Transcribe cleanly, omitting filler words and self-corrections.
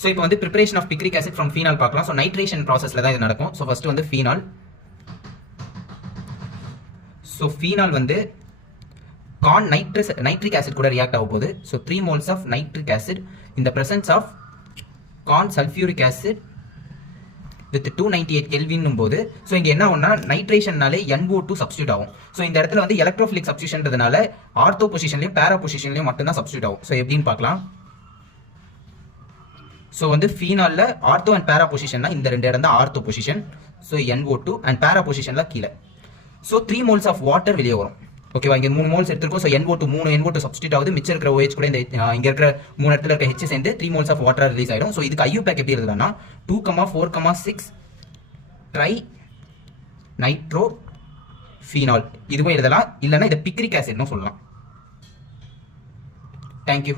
So இப்போ வந்து preparation of picric acid from phenol பார்க்கலாம். ஸோ நைட்ரேஷன் ப்ராசஸில் தான் இது நடக்கும். ஸோ ஃபர்ஸ்ட் வந்து ஃபீனால். ஸோ ஃபீனால் வந்து கார்ன் நைட்ரிக் ஆசிட் கூட ரியாக்ட் ஆக போகுது. So 3 moles of nitric acid in the presence of கார்ன் சல்ஃபியூரிக் ஆசிட் வித் 298 கெல்வின் போது ஸோ இங்கே என்ன ஆகும்னா நைட்ரேஷன்னாலே NO2 சப்ஸ்டியூட் ஆகும். ஸோ இந்த இடத்துல வந்து எலக்ட்ரோஃபிலிக் சப்ஸ்டியூஷன்றதுனால ஆர்த்தோ பொசிஷன்லையும் பேரா பொசிஷன்லையும் மட்டும்தான் சப்ஸ்டியூட் ஆகும். ஸோ எப்படின்னு பார்க்கலாம். ஸோ வந்து ஃபீனாலில் ஆர்த்தோ அண்ட் பேரா பொசிஷன்னா இந்த 2 இடம் தான் ortho position. So NO2 and பேரா பொசிஷனில் கீழே. ஸோ 3 moles ஆஃப் வாட்டர் வெளியே வரும். ஓகேவா, இங்கே 3 moles எடுத்துருக்கோம். ஸோ NO2 3 NO2 சப்ஸ்டியூட் ஆகுது. மிச்சம் இருக்கிற OH கூட இந்த இங்கே இருக்கிற 3 இடத்துல இருக்க H சேர்ந்து 3 moles ஆஃப் வாட்டர் ரிலீஸ் ஆகிடும். ஸோ இதுக்கு IUPAC எப்படி எழுதலாம்னா 2,4,6 ட்ரை நைட்ரோ ஃபீனால் இதுவும் எழுதலாம். இல்லைன்னா இதை பிக்ரிக் ஆசிட்னு சொல்லலாம். தேங்க்யூ.